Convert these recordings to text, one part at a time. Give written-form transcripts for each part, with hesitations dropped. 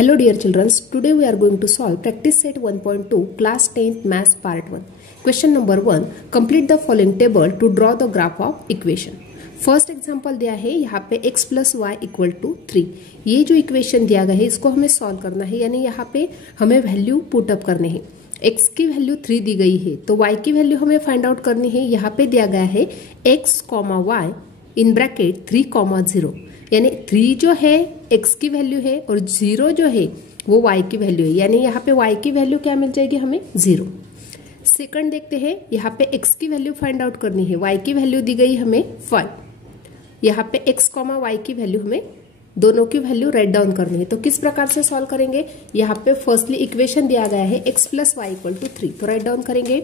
Hello dear children, today we are going to solve practice set 1.2 class 10th maths part 1. Question number 1, complete the following table to draw the graph of equation. First example दिया है यहाँ पे x plus y equal to 3. ये जो equation दिया गया है इसको हमें सॉल्व करना है, यानी यहाँ पे हमें वैल्यू पुट अप करने हैं. x की वैल्यू 3 दी गई है तो y की वैल्यू हमें फाइंड आउट करनी है. यहाँ पे दिया गया है x, y इन ब्रैकेट 3, 0, यानी 3 जो है x की वैल्यू है और 0 जो है वो y की वैल्यू है, यानी यहाँ पे y की वैल्यू क्या मिल जाएगी हमें 0. सेकंड देखते हैं, यहाँ पे x की वैल्यू फाइंड आउट करनी है. y की वैल्यू दी गई हमें 5. यहाँ पे x, y की वैल्यू हमें दोनों की वैल्यू राइट डाउन करनी है. तो किस प्रकार से सॉल्व करेंगे, यहाँ पे फर्स्टली इक्वेशन दिया गया है x plus y equal to 3, तो राइट डाउन करेंगे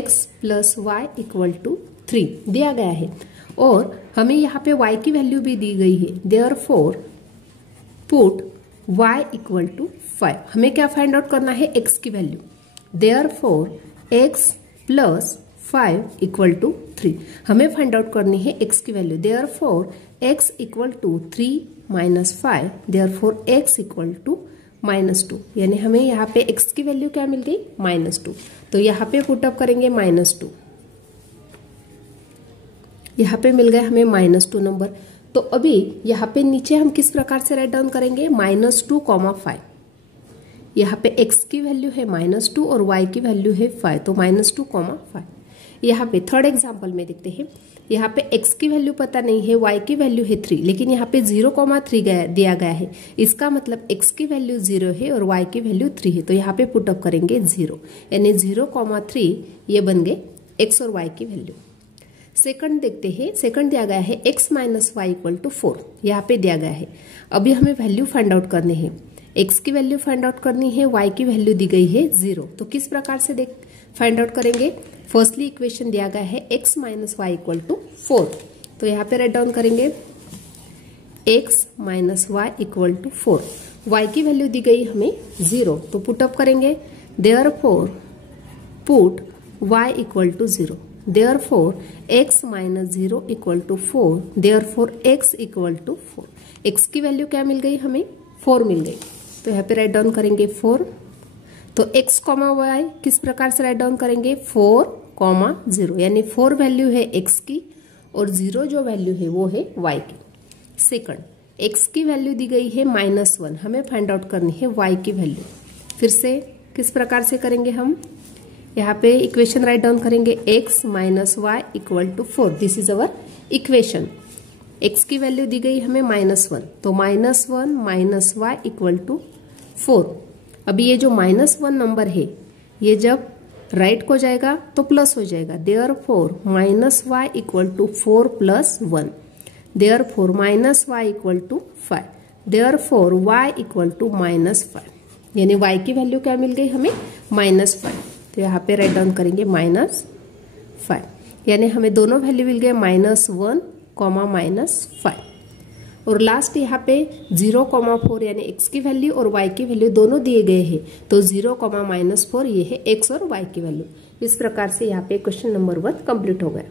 x plus y equal to 3 दिया गया है और हमें यहाँ पे y की वैल्यू भी दी गई है. Therefore put y equal to 5. हमें क्या फाइंड आउट करना है, x की value. Therefore x plus 5 equal to 3. हमें फाइंड आउट करनी है x की value. Therefore x equal to 3 minus 5, therefore x equal to -2, यानी हमें यहाँ पे x की वैल्यू क्या मिल गई -2. तो यहाँ पे पुटअप करेंगे -2. यहाँ पे मिल गए हमें -2 नंबर. तो अभी यहाँ पे नीचे हम किस प्रकार से राइट डाउन करेंगे, -2, 5. यहाँ पे x की वैल्यू है -2 और y की वैल्यू है 5, तो -2, 5. यहाँ पे थर्ड एग्जाम्पल में देखते हैं, यहाँ पे x की वैल्यू पता नहीं है, y की वैल्यू है 3, लेकिन यहाँ पे 0,3 दिया गया है. इसका मतलब x की वैल्यू 0 है और y की वैल्यू 3 है, तो यहाँ पे पुटअप करेंगे 0, यानी 0,3 ये बन गए x और y की वैल्यू. सेकंड देखते हैं, सेकंड दिया गया है x minus y equal to 4, यहाँ पे दिया गया है. अभी हमें वैल्यू फाइंड आउट करनी है. x की वैल्यू फाइंड आउट करनी है, y की वैल्यू दी गई है 0. तो किस प्रकार से फाइंड आउट करेंगे, फर्स्टली इक्वेशन दिया गया है x minus y equal to 4, तो यहाँ पे राइट डाउन करेंगे x minus y equal to 4. y की वैल्यू दी गई हमें 0, तो पुटअप करेंगे. Therefore put y equal to 0. Therefore x minus 0 equal to 4, therefore x equal to 4. x की वैल्यू क्या मिल गई हमें 4 मिल गई, तो यहाँ पे राइट डाउन करेंगे 4. तो x, y किस प्रकार से राइट डाउन करेंगे, 4, 0, यानी 4 वैल्यू है x की और 0 जो वैल्यू है वो है y की. सेकंड, x की वैल्यू दी गई है -1, हमें फाइंड आउट करनी है y की वैल्यू. फिर से किस प्रकार से करेंगे हम, यहाँ पे इक्वेशन राइट डाउन करेंगे x minus y equal to 4. This is our equation. x की वैल्यू दी गई हमें -1, तो -1 माइनस वाई इक्वल टू 4. अभी ये जो -1 नंबर है ये जब राइट को जाएगा तो प्लस हो जाएगा. Therefore minus y equal to 4 plus 1, therefore minus y equal to 5, therefore y equal to -5, यानी y की वैल्यू क्या मिल गई हमें -5. तो यहाँ पे राइट डाउन करेंगे -5, यानी हमें दोनों वैल्यू मिल गए -1, -5. और लास्ट यहाँ पे 0,4 यानी x की वैल्यू और y की वैल्यू दोनों दिए गए हैं, तो 0,-4 ये है x और y की वैल्यू. इस प्रकार से यहाँ पे क्वेश्चन नंबर 1 कंप्लीट हो गया.